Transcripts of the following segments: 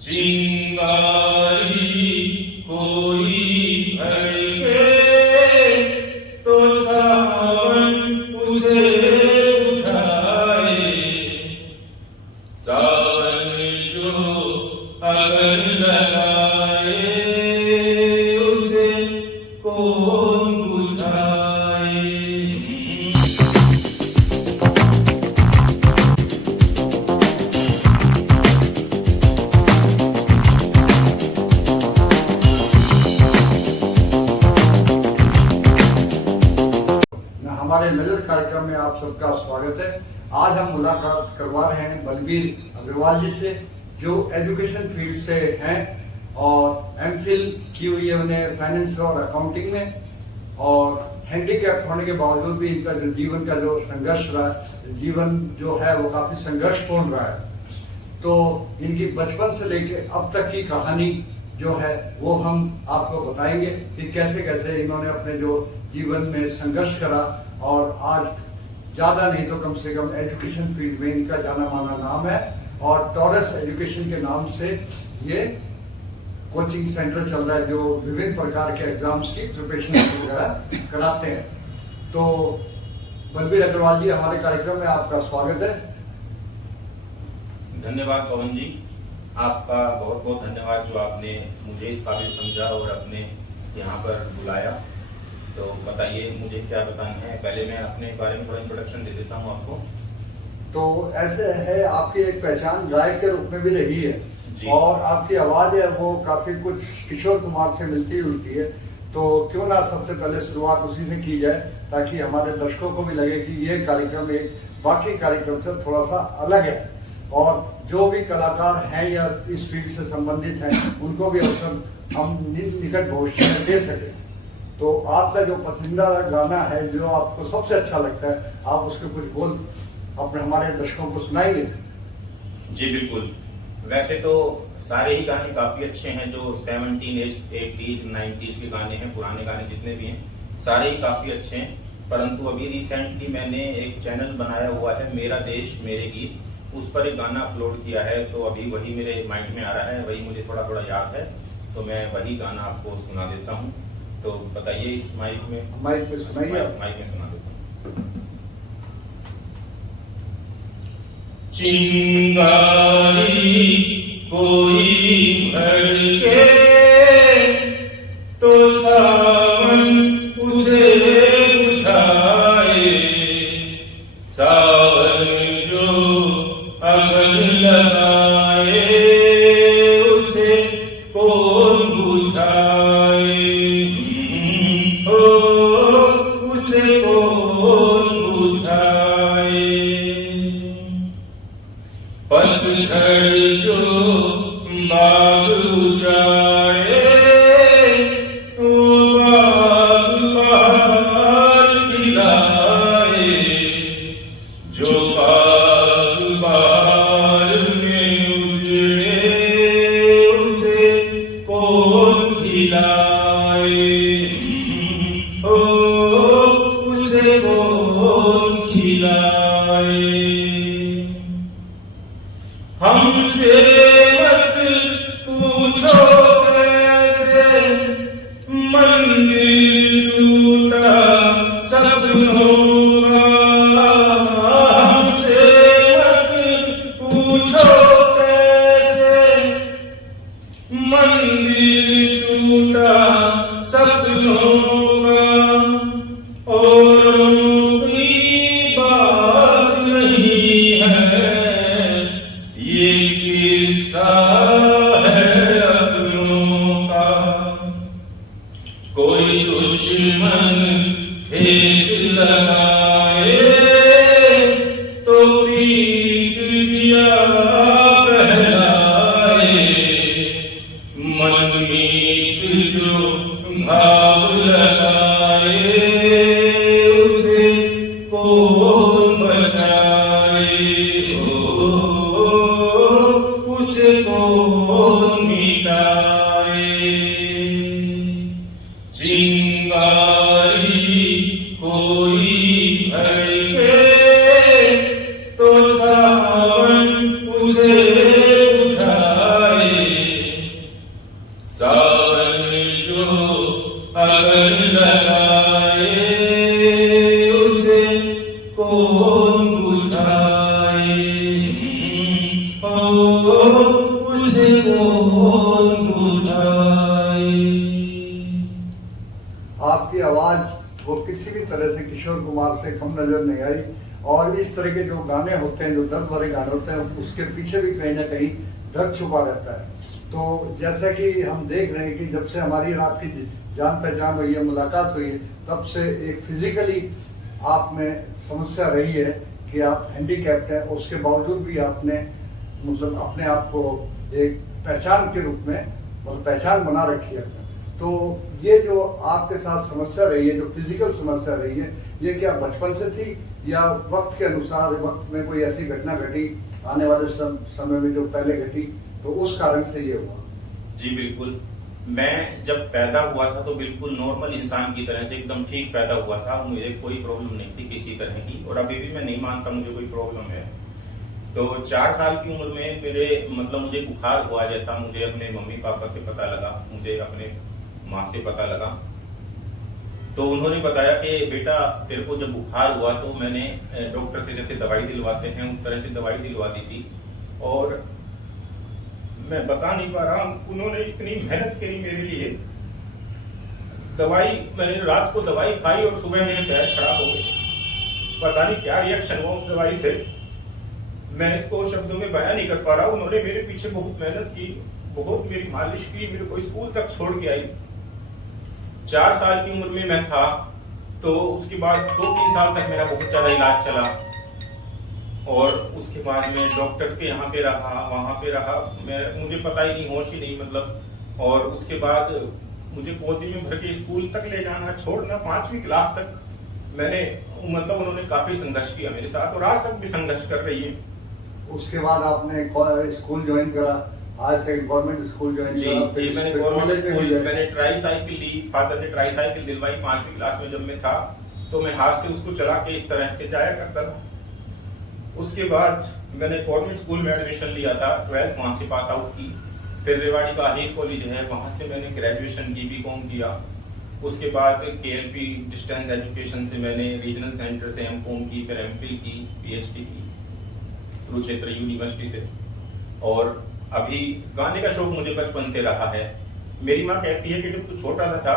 चिंगारी कोई भड़के तो सावन उसे बुझाए, सावन जो अगन लगाए उसे कौन बुझाए। हमारे नजर कार्यक्रम में आप सबका स्वागत है। आज हम मुलाकात करवा रहे हैं बलबीर अग्रवाल जी से, जो एजुकेशन फील्ड से हैं और एमफिल की हुई है उन्हें फाइनेंस और अकाउंटिंग में, और हैंडीकैप होने के बावजूद भी इनका जो जीवन का जो संघर्ष रहा, जीवन जो है वो काफी संघर्षपूर्ण रहा है। तो इनकी बचपन से लेकर अब तक की कहानी जो है वो हम आपको बताएंगे कि कैसे कैसे इन्होंने अपने जो जीवन में संघर्ष करा, और आज ज्यादा नहीं तो कम से कम एजुकेशन फील्ड में इनका जाना माना नाम है, और टॉरस एजुकेशन के नाम से ये कोचिंग सेंटर चल रहा है जो विभिन्न प्रकार के एग्जाम्स की प्रिपरेशन वगैरह कराते हैं। तो बलबीर अग्रवाल जी, हमारे कार्यक्रम में आपका स्वागत है। धन्यवाद पवन जी, आपका बहुत बहुत धन्यवाद जो आपने मुझे इस काबिल समझा और अपने यहाँ पर बुलाया। तो बताइए मुझे क्या बताना है। पहले मैं अपने बारे में थोड़ा इंट्रोडक्शन दे देता हूँ आपको। तो ऐसे है, आपकी एक पहचान गायक के रूप में भी रही है जी। और आपकी आवाज है वो काफी कुछ किशोर कुमार से मिलती जुलती है। तो क्यों ना सबसे पहले शुरुआत उसी से की जाए, ताकि हमारे दर्शकों को भी लगे कि ये कार्यक्रम एक बाकी कार्यक्रम से थोड़ा सा अलग है, और जो भी कलाकार हैं या इस फील्ड से संबंधित हैं उनको भी अवसर हम निकट भविष्य में दे सकें। तो आपका जो पसंदीदा गाना है, जो आपको सबसे अच्छा लगता है, आप उसके कुछ बोल अपने हमारे दर्शकों को सुनाएंगे? जी बिल्कुल। वैसे तो सारे ही गाने काफी अच्छे हैं, जो 70s, 80s, 90s के गाने हैं, पुराने गाने जितने भी हैं सारे ही काफी अच्छे हैं। परंतु अभी रिसेंटली मैंने एक चैनल बनाया हुआ है, मेरा देश मेरे गीत, उस पर एक गाना अपलोड किया है। तो अभी वही मेरे माइंड में आ रहा है, वही मुझे थोड़ा थोड़ा याद है, तो मैं वही गाना आपको सुना देता हूँ। तो बताइए इस माइक में सुनाइए। माइक में सुना देता हूँ। चिंगारी कोई भड़के तो सावन उसे बुझाए, सावन जो अगन लगाए उसे कौन बुझाए, उसे कौन बुझाए। पतझड़ जो बाग उजाड़े वो बाग बहार खिलाए, जो बाग बहार में उजड़े उसे कौन खिलाए, उसे कौन खिलाए। हमसे मत पूछो कैसे मंदिर टूटा सपनों का, हमसे मत पूछो कैसे मंदिर टूटा सपनों का, और कोई बात नहीं है, ये किस्सा है अपनों का। कोई दुश्मन ठेस लगाए तो प्रीत जिया बहलाए, मनमीत जो भाव लगाए उसे कौन बचाए, उसे कौन मिटाए। चिंगारी कोई भड़के किसी भी तरह से किशोर कुमार से कम नजर नहीं आई। और इस तरह के जो गाने होते हैं, जो दर्द भरे गाने होते हैं, उसके पीछे भी कहीं ना कहीं दर्द छुपा रहता है। तो जैसा कि हम देख रहे हैं कि जब से हमारी और आपकी जान पहचान हुई है, मुलाकात हुई है, तब से एक फिजिकली आप में समस्या रही है कि आप हैंडीकैप्ड हैं, उसके बावजूद भी आपने मतलब अपने आप को एक पहचान के रूप में मतलब पहचान बना रखी है। तो ये जो आपके साथ समस्या रही है, जो फिजिकल समस्या रही है, ये क्या बचपन से थी या वक्त के अनुसार वक्त में कोई ऐसी घटना घटी आने वाले समय में जो पहले घटी, तो उस कारण से ये हुआ? जी बिल्कुल, मैं जब पैदा हुआ था तो बिल्कुल नॉर्मल इंसान की तरह से एकदम ठीक पैदा हुआ था। मुझे कोई प्रॉब्लम नहीं थी किसी तरह की, और अभी भी मैं नहीं मानता मुझे कोई प्रॉब्लम है। तो 4 साल की उम्र में मुझे बुखार हुआ, जैसा मुझे अपने मम्मी पापा से पता लगा, मुझे अपने माँ से पता लगा। तो उन्होंने बताया कि बेटा तेरे को जब बुखार हुआ, तो मैंने डॉक्टर से जैसे दवाई दिलवाते हैं उस तरह से दवाई दिलवा दी थी। और मैं बता नहीं पा रहा, उन्होंने इतनी मेहनत करी मेरे लिए। दवाई मैंने रात को दवाई खाई और सुबह मेरे पैर खराब हो गए। पता नहीं क्या रिएक्शन हुआ उस दवाई से, मैं इसको शब्दों में बयां नहीं कर पा रहा। उन्होंने मेरे पीछे बहुत मेहनत की, बहुत मेरी मालिश की, मेरे को स्कूल तक छोड़ के आई। 4 साल की उम्र में मैं था, तो उसके बाद 2-3 साल तक मेरा बहुत ज्यादा इलाज चला। और उसके बाद मैं डॉक्टर्स के यहाँ पे रहा, वहां पे रहा, मुझे पता ही नहीं, होश ही नहीं मतलब। और उसके बाद मुझे गोदी में भर के स्कूल तक ले जाना, छोड़ना, 5वीं क्लास तक मैंने उन्होंने काफी संघर्ष किया मेरे साथ, और आज तक भी संघर्ष कर रही है। उसके बाद आपने स्कूल ज्वाइन करा, आज से गवर्नमेंट स्कूल ज्वाइन करा? जी, मैंने गवर्नमेंट स्कूल, मैंने ट्राईसाइकिल ली, फादर ने ट्राईसाइकिल दिलवाई 5वीं क्लास में जब मैं था, तो मैं हाथ से उसको चला के इस तरह से जाया करता था। उसके बाद मैंने गवर्नमेंट स्कूल में एडमिशन लिया था, 12th वहां से पास आउट की। फिर रेवाड़ी का ही कॉलेज है, वहां से मैंने ग्रेजुएशन की, बीकॉम किया। उसके बाद केएलपी डिस्टेंस एजुकेशन से मैंने रीजनल सेंटर से एमकॉम की, फिर एमफिल की, पीएचडी की कुरुक्षेत्र यूनिवर्सिटी से। और अभी गाने का शौक मुझे बचपन से रहा है। मेरी माँ कहती है कि जब तू छोटा सा था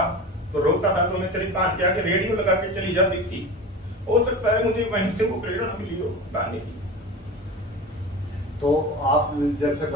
तो रोता था, तो मैं तेरे कान के आगे रेडियो लगा के चली जाती थी। हो सकता है मुझे वहीं से वो प्रेरणा मिली हो गाने की। तो आप जैसे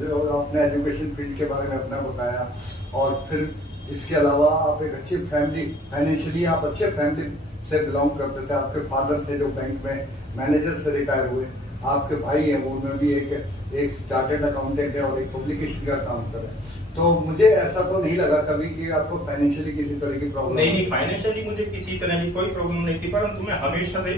जो आपने एजुकेशन फील्ड के बारे में अपना बताया, और फिर इसके अलावा आप एक अच्छी फैमिली, फाइनेंशियली आप अच्छे फैमिली से बिलोंग करते थे। आपके फादर थे जो बैंक में मैनेजर से रिटायर हुए, आपके भाई हैं वो में भी एक चार्टर्ड अकाउंटेंट है और एक पब्लिकेशन का काम कर रहे हैं। तो मुझे ऐसा तो नहीं लगा कभी कि आपको फाइनेंशियली किसी तरह की प्रॉब्लम? नहीं, फाइनेंशियली मुझे किसी तरह की कोई प्रॉब्लम नहीं थी, परंतु मैं हमेशा से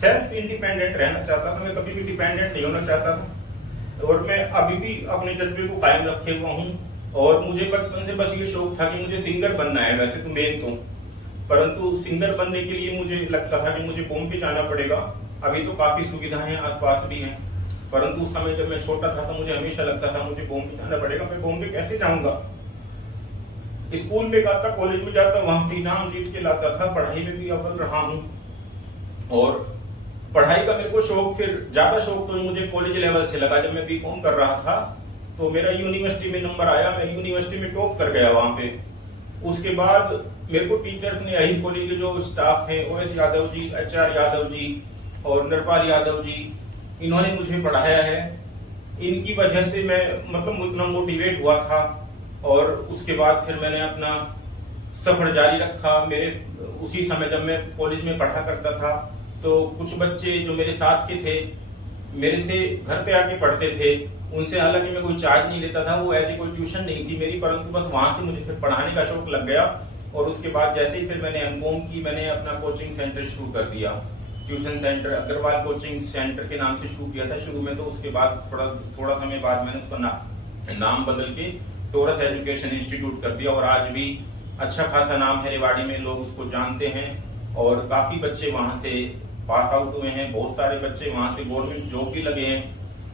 सेल्फ इंडिपेंडेंट रहना चाहता था। मैं कभी भी डिपेंडेंट नहीं होना चाहता था, और मैं अभी भी अपने जज्बे को कायम रखे हुआ हूँ। और मुझे बचपन से बस ये शौक था कि मुझे सिंगर बनना है, वैसे तो मेन तो, परंतु सिंगर बनने के लिए मुझे लगता था कि मुझे बॉम्बे जाना पड़ेगा। अभी तो काफी सुविधाएं आसपास भी हैं, परंतु उस समय जब मैं छोटा था तो मुझे हमेशा लगता था मुझे बॉम्बे जाना पड़ेगा। मैं बॉम्बे कैसे जाऊंगा? स्कूल में गाता, कॉलेज में जाता, वहां भी नाम जीत के लाता था, पढ़ाई में भी अव्वल रहा हूँ। और पढ़ाई का मेरे को शौक, फिर ज्यादा शौक तो मुझे कॉलेज लेवल से लगा। जब मैं बीकॉम कर रहा था तो मेरा यूनिवर्सिटी में नंबर आया, मैं यूनिवर्सिटी में टॉप कर गया वहां पे। उसके बाद मेरे को टीचर्स ने, यही कॉलेज के जो स्टाफ है, ओएस यादव जी, एचआर यादव जी और नरपाल यादव जी, इन्होंने मुझे पढ़ाया है। इनकी वजह से मैं उतना मोटिवेट हुआ था। और उसके बाद फिर मैंने अपना सफर जारी रखा। मेरे उसी समय जब मैं कॉलेज में पढ़ा करता था, तो कुछ बच्चे जो मेरे साथ के थे, मेरे से घर पे आके पढ़ते थे। उनसे हालांकि मैं कोई चार्ज नहीं लेता था, वो ऐसी कोई ट्यूशन नहीं थी मेरी, परंतु बस वहां से मुझे फिर पढ़ाने का शौक लग गया। और उसके बाद जैसे ही फिर मैंने एमकॉम की, मैंने अपना कोचिंग सेंटर शुरू कर दिया। Tuition centre Agarwal coaching centre के नाम से शुरू किया था शुरू में। तो उसके बाद थोड़ा समय बाद मैंने उसका नाम बदल के टोरस एजुकेशन इंस्टीट्यूट कर दिया। और आज भी अच्छा खासा नाम है, रेवाड़ी में लोग उसको जानते हैं, और काफी बच्चे वहां से पास आउट हुए हैं। बहुत सारे बच्चे वहां से गवर्नमेंट जॉब भी लगे हैं।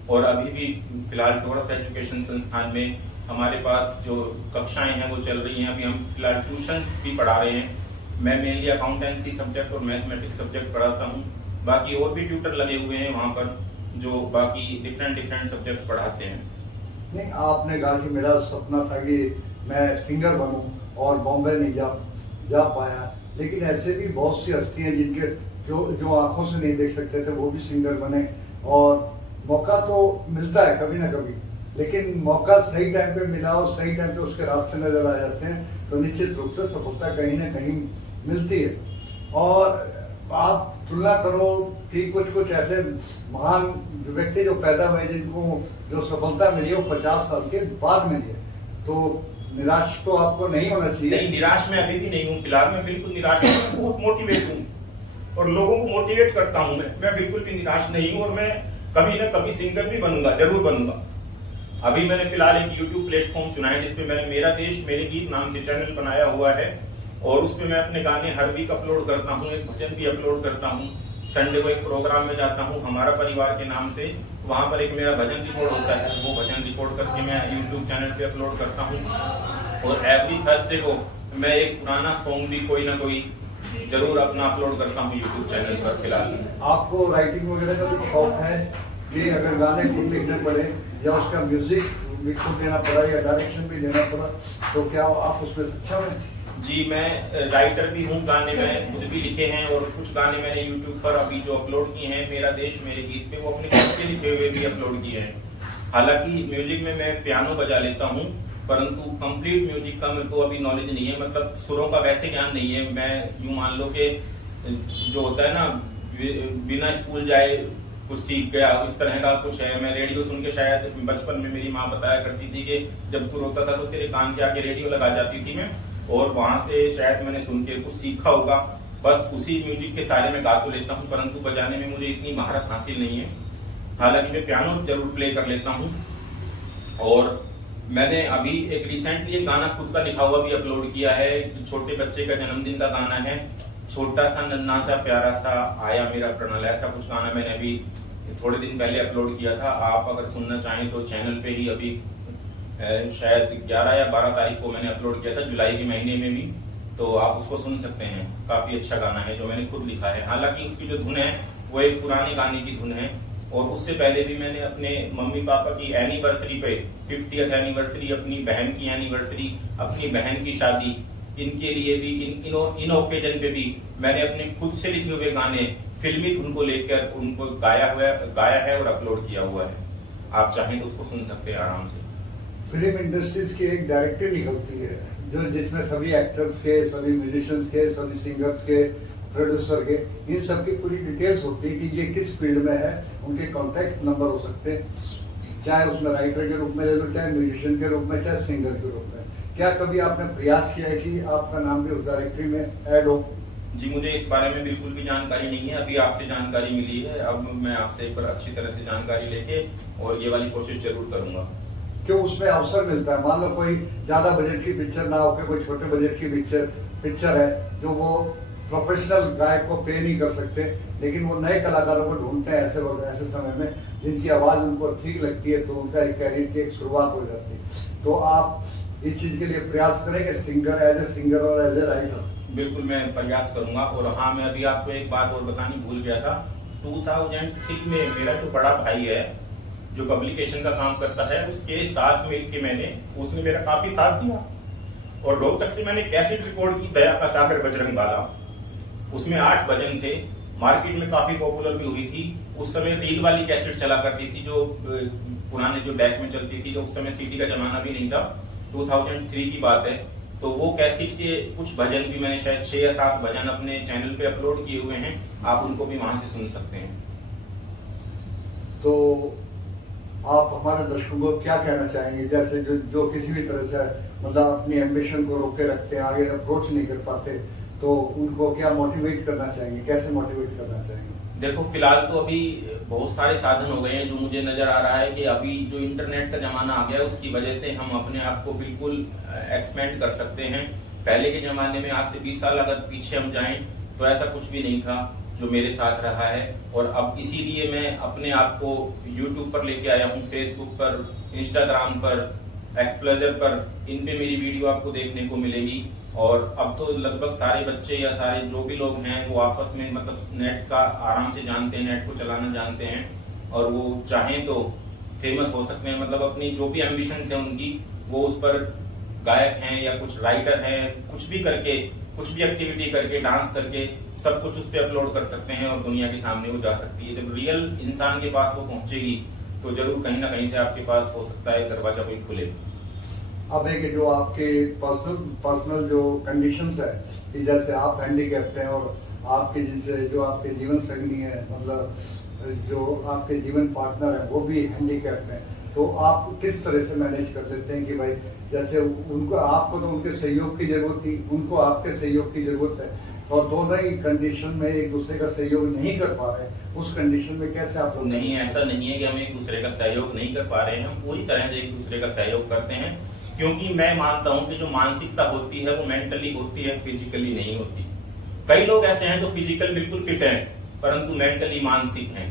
और अभी भी फिलहाल टोरस एजुकेशन संस्थान में हमारे पास जो कक्षाएं हैं वो चल रही हैं। अभी हम फिलहाल ट्यूशन भी पढ़ा रहे हैं। मैं मेनली अकाउंटेंसी सब्जेक्ट और मैथमेटिक्स सब्जेक्ट पढ़ाता हूँ। बाकी और भी ट्यूटर लगे हुए हैं वहाँ पर, जो बाकी डिफरेंट सब्जेक्ट पढ़ाते हैं। नहीं, आपने कहा कि मेरा सपना था कि मैं सिंगर बनूं और बॉम्बे नहीं जा पाया, लेकिन ऐसे भी बहुत सी हस्तियां जिनके जो जो आंखों से नहीं देख सकते थे वो भी सिंगर बने, और मौका तो मिलता है कभी ना कभी, लेकिन मौका सही टाइम पे मिला और सही टाइम पे उसके रास्ते नजर आ जाते हैं तो निश्चित रूप से सफलता कहीं ना कहीं मिलती है। और आप तुलना करो कि कुछ कुछ ऐसे महान व्यक्ति जो पैदा हुए जिनको जो सफलता मिली है वो 50 साल के बाद मिली है, तो निराश तो आपको नहीं होना चाहिए। नहीं, निराश मैं अभी भी नहीं हूँ, फिलहाल मैं बिल्कुल निराश नहीं हूँ, बहुत मोटिवेट हूँ और लोगों को मोटिवेट करता हूँ। मैं बिल्कुल भी निराश नहीं हूँ और मैं कभी ना कभी सिंगर भी बनूंगा, जरूर बनूंगा। अभी मैंने फिलहाल एक YouTube प्लेटफॉर्म चुना है जिसपे मैंने मेरा देश मेरे गीत नाम से चैनल बनाया हुआ है और उसपे मैं अपने गाने हर वीक अपलोड करता हूँ, एक भजन भी अपलोड करता हूँ। संडे को एक प्रोग्राम में जाता हूँ हमारा परिवार के नाम से, वहां पर एक मेरा भजन रिकॉर्ड होता है, वो भजन रिकॉर्ड करके मैं YouTube चैनल पे अपलोड करता हूँ। और एवरी थर्सडे को मैं एक पुराना सॉन्ग भी कोई ना कोई जरूर अपना अपलोड करता हूँ YouTube चैनल पर। फिलहाल आपको राइटिंग वगैरह का भी शौक है कि अगर गाने खुद लिखने पड़े या उसका म्यूजिक भी खुद देना पड़ा या डायरेक्शन भी देना पड़ा तो क्या आप उसमें सक्षम हैं? जी, मैं राइटर भी हूँ, गाने मैं खुद भी लिखे हैं और कुछ गाने मैंने YouTube पर अभी जो अपलोड किए हैं मेरा देश मेरे गीत पे, वो अपने खुद के लिखे हुए भी अपलोड किए हैं। हालांकि म्यूजिक में मैं पियानो बजा लेता हूँ, परंतु कंप्लीट म्यूजिक का मेरे को अभी नॉलेज नहीं है, मतलब सुरों का वैसे ज्ञान नहीं है। मैं यूं मान लो कि जो होता है ना, बिना स्कूल जाए कुछ सीख गया, इस तरह का कुछ है। मैं रेडियो सुन के, शायद बचपन में मेरी माँ बताया करती थी कि जब तू रोता था तो तेरे कान के आगे रेडियो लगा जाती थी मैं, और वहां से शायद मैंने सुन के कुछ सीखा होगा। बस उसी म्यूजिक के सारे में गा तो लेता हूँ, परंतु बजाने में मुझे इतनी महारत हासिल नहीं है। हालांकि मैं पियानो जरूर प्ले कर लेता हूँ। और मैंने अभी एक रिसेंटली एक गाना खुद का लिखा हुआ भी अपलोड किया है, छोटे बच्चे का जन्मदिन का गाना है, छोटा सा नन्हा सा प्यारा सा आया मेरा प्रणल, ऐसा कुछ गाना मैंने अभी थोड़े दिन पहले अपलोड किया था। आप अगर सुनना चाहें तो चैनल पे ही अभी शायद 11 या 12 तारीख को मैंने अपलोड किया था, जुलाई के महीने में भी, तो आप उसको सुन सकते हैं। काफी अच्छा गाना है जो मैंने खुद लिखा है। हालांकि उसकी जो धुन है वो एक पुराने गाने की धुन है, और उससे पहले भी मैंने अपने मम्मी पापा की एनिवर्सरी पे, 50th एनिवर्सरी, अपनी बहन की एनिवर्सरी, अपनी बहन की शादी, इनके लिए भी इन ओकेजन पे भी मैंने अपने खुद से लिखे हुए गाने फिल्मी धुन को लेकर उनको गाया है और अपलोड किया हुआ है। आप चाहें तो उसको सुन सकते हैं आराम से। फिल्म इंडस्ट्रीज की एक डायरेक्टरी निकलती है जो जिसमें सभी एक्टर्स के, सभी म्यूजिशियंस के, सभी सिंगर्स के, प्रोड्यूसर के, इन सब की पूरी डिटेल्स होती है कि ये किस फील्ड में है, उनके कॉन्टैक्ट नंबर हो सकते हैं, चाहे उसमें राइटर के रूप में ले लो, चाहे म्यूजिशियन के रूप में, चाहे सिंगर के रूप में। क्या कभी आपने प्रयास किया है कि आपका नाम भी उस डायरेक्टरी में ऐड हो? जी, मुझे इस बारे में बिल्कुल भी जानकारी नहीं है, अभी आपसे जानकारी मिली है। अब मैं आपसे एक बार अच्छी तरह से जानकारी लेके और ये वाली कोशिश जरूर करूंगा। क्यों उसमें अवसर मिलता है? मान लो कोई ज्यादा बजट की पिक्चर ना होकर कोई छोटे बजट की पिक्चर है जो वो प्रोफेशनल गायक को पे नहीं कर सकते, लेकिन वो नए कलाकारों को ढूंढते हैं ऐसे समय में जिनकी आवाज उनको ठीक लगती है, तो उनका एक कैरियर की एक शुरुआत हो जाती है। तो आप इस चीज के लिए प्रयास करेंगे, सिंगर एज ए सिंगर और एज ए राइटर? बिल्कुल मैं प्रयास करूंगा। और हाँ, मैं अभी आपको एक बात और बतानी भूल गया था। 2003 में मेरा जो बड़ा भाई है जो पब्लिकेशन का काम करता है, उसके साथ मिलकर उसने मेरा काफी साथ दिया, और रोहतक से मैंने कैसेट रिकॉर्ड की दया का सागर बजरंग बाला, उसमें 8 भजन थे, मार्केट में काफी पॉपुलर भी हुई थी। उस समय रील वाली कैसेट चला करती थी जो पुराने जो बैक में चलती थी, जो उस समय सीडी का जमाना भी नहीं था, 2003 की बात है। तो वो कैसेट के कुछ भजन भी मैंने शायद 6 या 7 भजन अपने चैनल पे अपलोड किए हुए हैं, आप उनको भी वहां से सुन सकते हैं। तो आप हमारे दर्शकों को क्या कहना चाहेंगे, जैसे जो किसी भी तरह से मतलब अपनी एम्बिशन को रोके रखते हैं, आगे अप्रोच नहीं कर पाते, तो उनको क्या मोटिवेट करना चाहेंगे, कैसे मोटिवेट करना चाहेंगे? देखो, फिलहाल तो अभी बहुत सारे साधन हो गए हैं। जो मुझे नजर आ रहा है कि अभी जो इंटरनेट का जमाना आ गया है, उसकी वजह से हम अपने आप को बिल्कुल एक्सपेंड कर सकते हैं। पहले के जमाने में, आज से 20 साल अगर पीछे हम जाएं, तो ऐसा कुछ भी नहीं था जो मेरे साथ रहा है। और अब इसीलिए मैं अपने आप को YouTube पर लेके आया हूँ, फेसबुक पर, इंस्टाग्राम पर, एक्सप्लोजर पर, इन पे मेरी वीडियो आपको देखने को मिलेगी। और अब तो लगभग सारे बच्चे या सारे जो भी लोग हैं वो आपस में मतलब नेट का आराम से जानते हैं, नेट को चलाना जानते हैं, और वो चाहें तो फेमस हो सकते हैं। मतलब अपनी जो भी एम्बिशंस है उनकी, वो उस पर गायक हैं या कुछ राइटर हैं, कुछ भी करके कुछ भी एक्टिविटी करके, डांस करके सब कुछ उस पर अपलोड कर सकते हैं और दुनिया के सामने वो जा सकती है। जब रियल इंसान के पास वो पहुंचेगी तो जरूर कहीं ना कहीं से आपके पास हो सकता है दरवाजा कोई खुले। अब एक जो आपके पर्सनल जो कंडीशंस है कि जैसे आप हैंडीकैप्ड हैं और आपके जिनसे जो आपके जीवन संगनी है, मतलब जो आपके जीवन पार्टनर है वो भी हैंडीकैप्ड है, तो आप किस तरह से मैनेज कर लेते हैं कि भाई जैसे उनको, आपको तो उनके सहयोग की जरूरत थी, उनको आपके सहयोग की जरूरत है, और दोनों ही कंडीशन में एक दूसरे का सहयोग नहीं कर पा रहे, उस कंडीशन में कैसे आप लोग? नहीं, ऐसा नहीं है कि हम एक दूसरे का सहयोग नहीं कर पा रहे हैं, हम पूरी तरह से एक दूसरे का सहयोग करते हैं, क्योंकि मैं मानता हूं कि जो मानसिकता होती है वो मेंटली होती है, फिजिकली नहीं होती। कई लोग ऐसे हैं जो फिजिकल बिल्कुल फिट हैं परंतु मेंटली मानसिक हैं।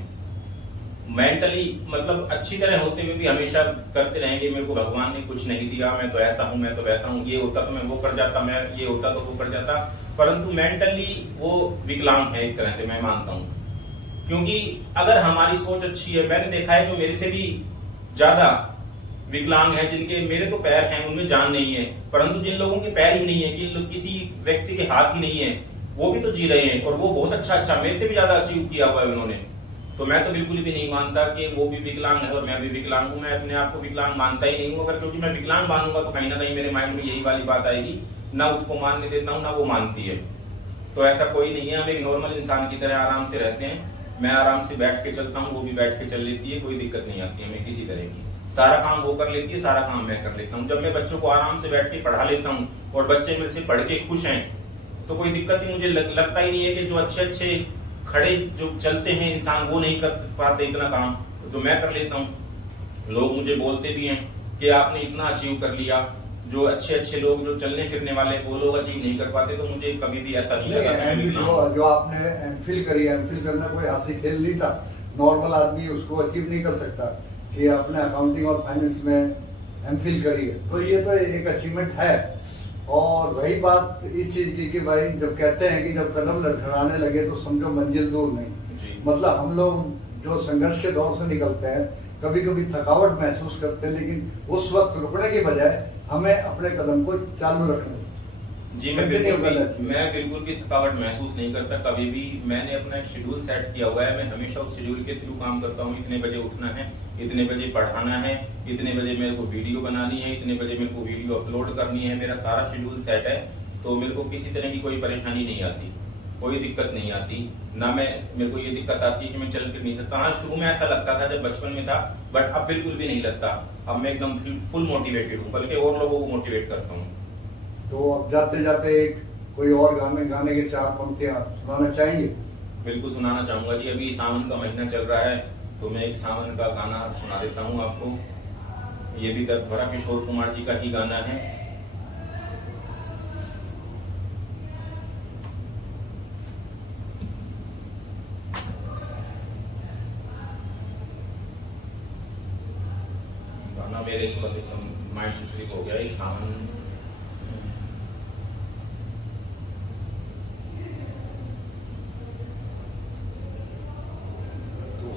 मेंटली मतलब अच्छी तरह होते हुए भी हमेशा करते रहेंगे मेरे को भगवान ने कुछ नहीं दिया, मैं तो ऐसा हूं, मैं तो वैसा हूं, ये होता तो मैं वो कर जाता, मैं ये होता तो वो कर जाता, परंतु मेंटली वो विकलांग है एक तरह से, मैं मानता हूं। क्योंकि अगर हमारी सोच अच्छी है, मैंने देखा है जो मेरे से भी ज्यादा विकलांग है, जिनके मेरे तो पैर हैं उनमें जान नहीं है, परंतु जिन लोगों के पैर ही नहीं है, कि किसी व्यक्ति के हाथ ही नहीं है, वो भी तो जी रहे हैं और वो बहुत अच्छा मेरे से भी ज्यादा अचीव किया हुआ है उन्होंने। तो मैं तो बिल्कुल भी नहीं मानता कि वो भी विकलांग है और मैं भी विकलांग हूं। मैं अपने आप को विकलांग मानता ही नहीं हूं। अगर क्योंकि मैं विकलांग मानूंगा तो कहीं ना कहीं मेरे माइंड में यही वाली बात आएगी, ना उसको मानने देता हूं ना वो मानती है। तो ऐसा कोई नहीं है, हम एक नॉर्मल इंसान की तरह आराम से रहते हैं। मैं आराम से बैठ के चलता हूँ, वो भी बैठ के चल लेती है, कोई दिक्कत नहीं आती हमें किसी तरह की। सारा काम वो कर लेती है, सारा काम मैं कर लेता हूँ। जब मैं बच्चों को आराम से बैठ के पढ़ा लेता हूँ और बच्चे मेरे से पढ़ के खुश हैं तो कोई दिक्कत ही मुझे लगता ही नहीं है कि जो अच्छे खड़े जो चलते हैं इंसान वो नहीं कर पाते इतना काम जो मैं कर लेता हूँ। लोग मुझे बोलते भी हैं कि आपने इतना अचीव कर लिया, जो अच्छे लोग जो चलने फिरने वाले वो लोग अचीव नहीं कर पाते। तो मुझे कभी भी ऐसा नहीं लगा। जो आपने एमफिल करी, एमफिल करना कोई हाथी खेल नहीं था, नॉर्मल आदमी उसको अचीव नहीं कर सकता कि आपने अकाउंटिंग और फाइनेंस में एमफिल करी है, तो ये तो एक अचीवमेंट है। और वही बात इस चीज की कि भाई जब कहते हैं कि जब कदम लड़खड़ाने लगे तो समझो मंजिल दूर नहीं। मतलब हम लोग जो संघर्ष के दौर से निकलते हैं कभी कभी थकावट महसूस करते हैं, लेकिन उस वक्त रुकने के बजाय हमें अपने कदम को चालू रखना। जी मैं बिल्कुल भी थकावट महसूस नहीं करता कभी भी। मैंने अपना एक शेड्यूल सेट किया हुआ है, मैं हमेशा उस शेड्यूल के थ्रू काम करता हूँ। इतने बजे उठना है, इतने बजे पढ़ाना है, इतने बजे मेरे को वीडियो बनानी है, इतने बजे मेरे को वीडियो अपलोड करनी है। मेरा सारा शेड्यूल सेट है, तो मेरे को किसी तरह की कोई परेशानी नहीं आती, कोई दिक्कत नहीं आती। ना मेरे को ये दिक्कत आती है कि मैं चल फिर नहीं सकता। हाँ, शुरू में ऐसा लगता था जब बचपन में था, बट अब बिल्कुल भी नहीं लगता। अब मैं एकदम फुल मोटिवेटेड हूँ, बल्कि और लोगों को मोटिवेट करता हूँ। तो अब जाते जाते एक कोई और गाने के 4 पंक्तियां सुनाना चाहेंगे? बिल्कुल सुनाना चाहूंगा जी। अभी सावन का महीना चल रहा है तो मैं एक सावन का गाना सुना देता हूँ आपको। ये भी दर्द भरा किशोर कुमार जी का ही गाना है। गाना मेरे माइंड से स्लिप हो गया। एक सावन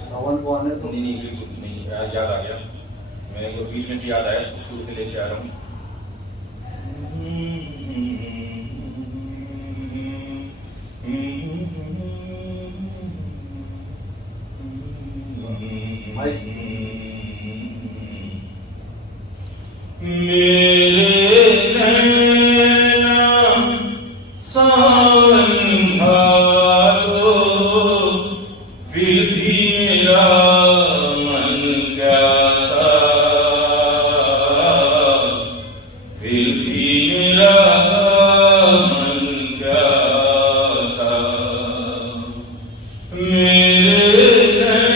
सावन को आने तो नहीं याद आ गया। मैं वो बीच में से याद आया, उसको शुरू से लेके आ रहा हूँ। मेरे नैना सावन भादो, फिर भी मेरा मन प्यासा, फिर भी मेरा मन प्यासा। मेरे नैना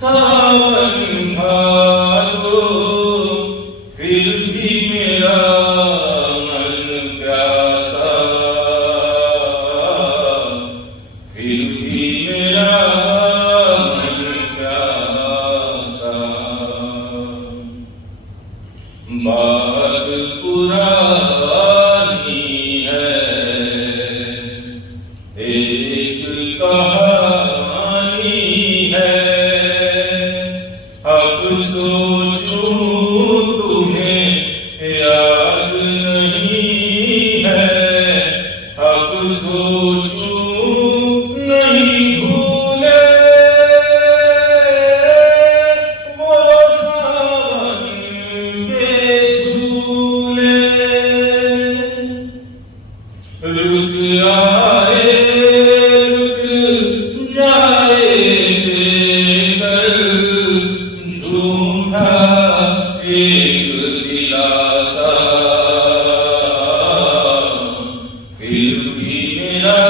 सावन भादो, फिर भी मेरा मन प्यासा, फिर भी मेरा मन प्यासा। बात पुरानी है, एक कहानी है। अब सोचूं तुम्हें याद नहीं छू नहीं भूले वो सावन के झूले। रुक आए रुक जाए कल झूठा एक दिलासा, फिर भी मेरा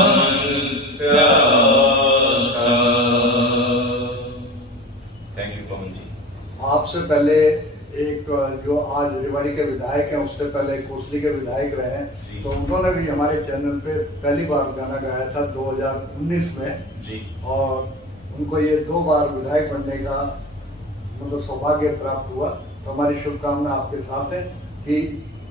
मन प्यासा। थैंक यू पवन जी। आपसे पहले एक जो आज रेवाड़ी के विधायक हैं, उससे पहले कोसली के विधायक रहे हैं, जी। तो उन्होंने भी हमारे चैनल पे पहली बार गाना गाया था 2019 में, जी और उनको ये 2 बार विधायक बनने का मतलब सौभाग्य प्राप्त हुआ। तो हमारी शुभकामना आपके साथ है कि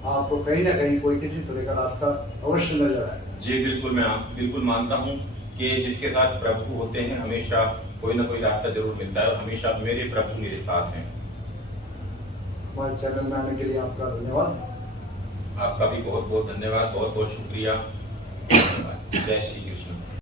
आपको कहीं ना कहीं कोई किसी तरह का रास्ता अवश्य नजर आए। जी बिल्कुल, मैं बिल्कुल मानता हूँ कि जिसके साथ प्रभु होते हैं हमेशा कोई ना कोई रास्ता जरूर मिलता है, और हमेशा मेरे प्रभु मेरे साथ हैं। हमारे चैनल में आने के लिए आपका धन्यवाद। आपका भी बहुत बहुत धन्यवाद, बहुत बहुत शुक्रिया। जय श्री कृष्ण।